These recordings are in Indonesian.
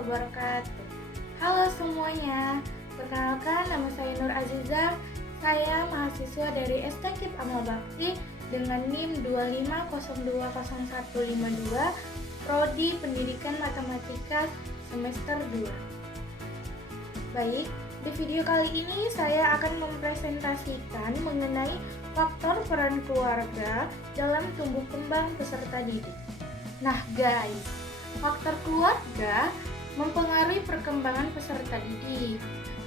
wabarakatuh. Halo semuanya, perkenalkan nama saya Nur Aziza. Saya mahasiswa dari STKIP Amal Bakti dengan NIM 250200152, Prodi Pendidikan Matematika semester 2. Baik, di video kali ini saya akan mempresentasikan mengenai faktor peran keluarga dalam tumbuh kembang peserta didik. Nah guys, faktor keluarga mempengaruhi perkembangan peserta didik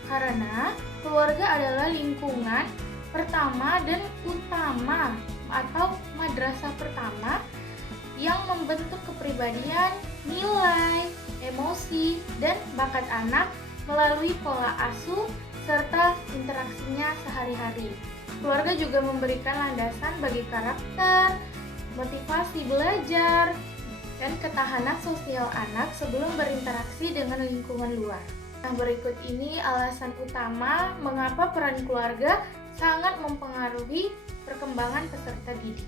karena keluarga adalah lingkungan pertama dan utama atau madrasah pertama yang membentuk kepribadian, nilai, emosi, dan bakat anak melalui pola asuh serta interaksinya sehari-hari. Keluarga juga memberikan landasan bagi karakter, motivasi belajar, dan ketahanan sosial anak sebelum berinteraksi dengan lingkungan luar. Nah, berikut ini alasan utama mengapa peran keluarga sangat mempengaruhi perkembangan peserta didik.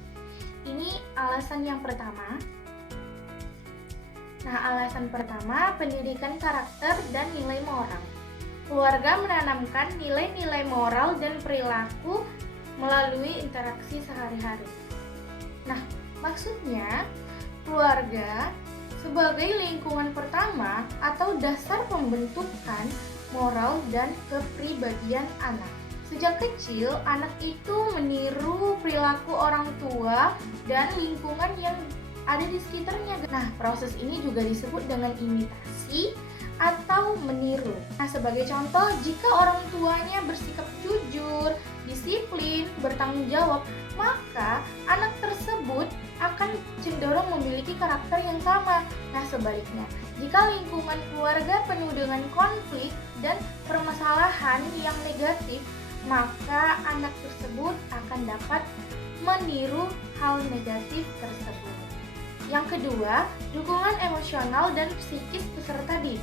Ini alasan yang pertama. Nah, alasan pertama, pendidikan karakter dan nilai moral. Keluarga menanamkan nilai-nilai moral dan perilaku melalui interaksi sehari-hari. Nah, maksudnya keluarga sebagai lingkungan pertama atau dasar pembentukan moral dan kepribadian anak. Sejak kecil, anak itu meniru perilaku orang tua dan lingkungan yang ada di sekitarnya. Nah, proses ini juga disebut dengan imitasi atau meniru. Nah, sebagai contoh, jika orang tuanya bersikap jujur, disiplin, bertanggung jawab, maka anak tersebut akan cenderung memiliki karakter yang sama. Nah, sebaliknya, jika lingkungan keluarga penuh dengan konflik dan permasalahan yang negatif, maka anak tersebut akan dapat meniru hal negatif tersebut. Yang kedua, dukungan emosional dan psikis peserta didik.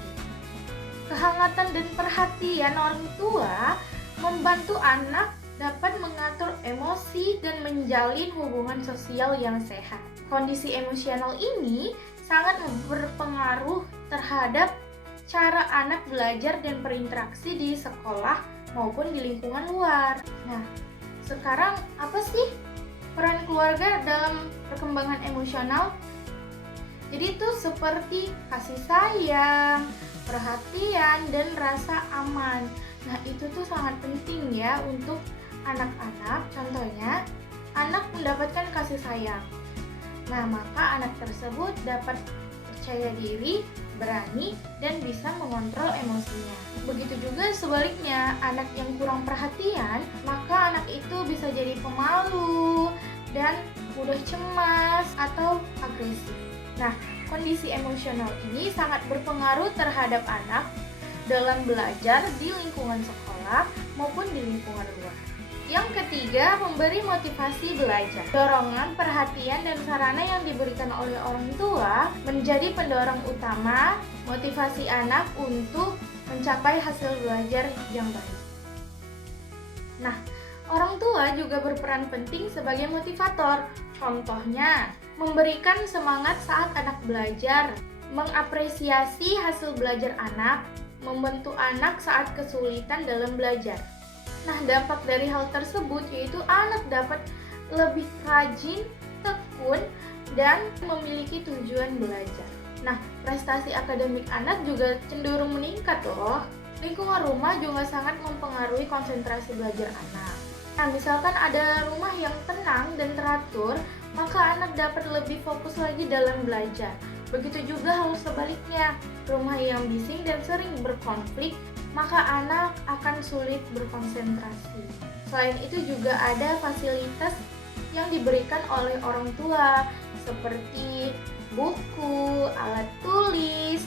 Kehangatan dan perhatian orang tua membantu anak dapat mengatur emosi dan menjalin hubungan sosial yang sehat. Kondisi emosional ini sangat berpengaruh terhadap cara anak belajar dan berinteraksi di sekolah maupun di lingkungan luar. Nah, sekarang apa sih peran keluarga dalam perkembangan emosional? Jadi itu seperti kasih sayang, perhatian, dan rasa aman. Nah, itu tuh sangat penting ya untuk anak-anak. Contohnya, anak mendapatkan kasih sayang. Nah, maka anak tersebut dapat percaya diri, berani, dan bisa mengontrol emosinya. Begitu juga sebaliknya, anak yang kurang perhatian, maka anak itu bisa jadi pemalu dan mudah cemas atau agresif. Nah, kondisi emosional ini sangat berpengaruh terhadap anak dalam belajar di lingkungan sekolah maupun di lingkungan luar. Yang ketiga, memberi motivasi belajar. Dorongan, perhatian, dan sarana yang diberikan oleh orang tua menjadi pendorong utama motivasi anak untuk mencapai hasil belajar yang baik. Nah, orang tua juga berperan penting sebagai motivator. Contohnya, memberikan semangat saat anak belajar, mengapresiasi hasil belajar anak, membantu anak saat kesulitan dalam belajar. Nah, dampak dari hal tersebut yaitu anak dapat lebih rajin, tekun, dan memiliki tujuan belajar. Nah, prestasi akademik anak juga cenderung meningkat loh. Lingkungan rumah juga sangat mempengaruhi konsentrasi belajar anak. Nah, misalkan ada rumah yang tenang dan teratur, maka anak dapat lebih fokus lagi dalam belajar. Begitu juga hal sebaliknya, rumah yang bising dan sering berkonflik, maka anak akan sulit berkonsentrasi. Selain itu juga ada fasilitas yang diberikan oleh orang tua seperti buku, alat tulis,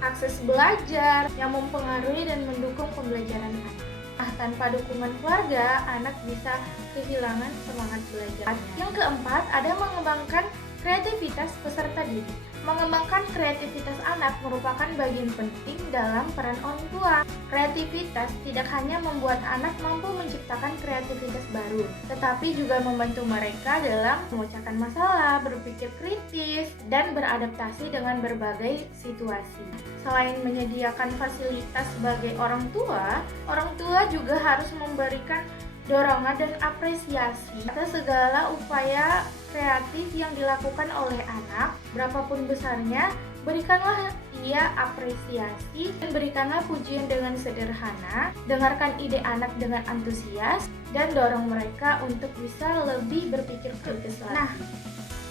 akses belajar yang mempengaruhi dan mendukung pembelajaran anak. Nah, tanpa dukungan keluarga, anak bisa kehilangan semangat belajar. Yang keempat, ada mengembangkan Kreativitas peserta didik. Mengembangkan kreativitas anak merupakan bagian penting dalam peran orang tua. Kreativitas tidak hanya membuat anak mampu menciptakan kreativitas baru, tetapi juga membantu mereka dalam memecahkan masalah, berpikir kritis, dan beradaptasi dengan berbagai situasi. Selain menyediakan fasilitas sebagai orang tua juga harus memberikan dorongan dan apresiasi atas segala upaya kreatif yang dilakukan oleh anak, berapapun besarnya. Berikanlah ia apresiasi dan berikanlah pujian dengan sederhana. Dengarkan ide anak dengan antusias dan dorong mereka untuk bisa lebih berpikir kritis.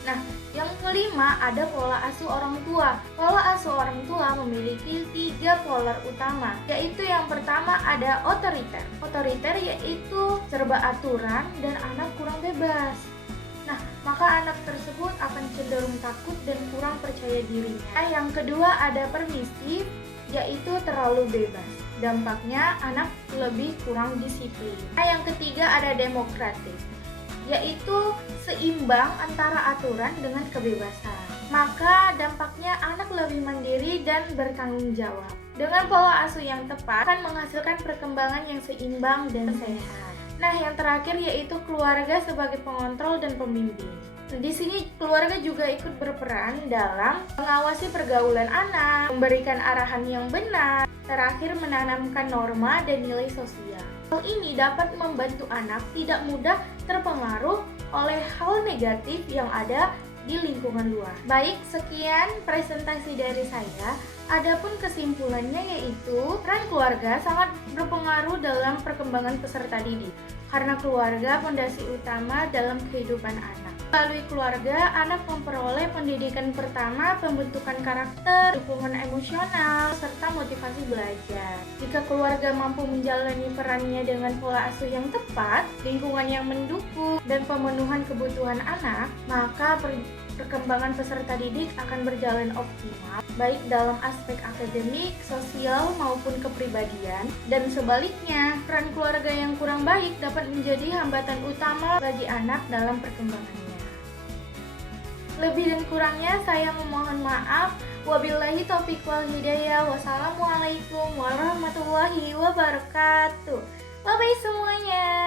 Nah, yang kelima ada pola asuh orang tua. Pola asuh orang tua memiliki 3 polar utama, yaitu yang pertama ada otoriter. Otoriter yaitu serba aturan dan anak kurang bebas. Nah, maka anak tersebut akan cenderung takut dan kurang percaya dirinya. Yang kedua ada permisif, yaitu terlalu bebas. Dampaknya anak lebih kurang disiplin. Yang ketiga ada demokratis, yaitu seimbang antara aturan dengan kebebasan. Maka dampaknya anak lebih mandiri dan bertanggung jawab. Dengan pola asuh yang tepat akan menghasilkan perkembangan yang seimbang dan sehat. Nah, yang terakhir yaitu keluarga sebagai pengontrol dan pembimbing. Di sini keluarga juga ikut berperan dalam mengawasi pergaulan anak, memberikan arahan yang benar, terakhir menanamkan norma dan nilai sosial. Hal ini dapat membantu anak tidak mudah terpengaruh oleh hal negatif yang ada di lingkungan luar. Baik, sekian presentasi dari saya. Adapun kesimpulannya yaitu peran keluarga sangat berpengaruh dalam perkembangan peserta didik, karena keluarga fondasi utama dalam kehidupan anak. Melalui keluarga, anak memperoleh pendidikan pertama, pembentukan karakter, dukungan emosional, serta motivasi belajar. Jika keluarga mampu menjalani perannya dengan pola asuh yang tepat, lingkungan yang mendukung, dan pemenuhan kebutuhan anak, maka perkembangan peserta didik akan berjalan optimal, baik dalam aspek akademik, sosial, maupun kepribadian. Dan sebaliknya, peran keluarga yang kurang baik dapat menjadi hambatan utama bagi anak dalam perkembangannya. Lebih dan kurangnya saya memohon maaf. Wabillahi taufiq wal hidayah. Wassalamualaikum warahmatullahi wabarakatuh. Bye bye semuanya.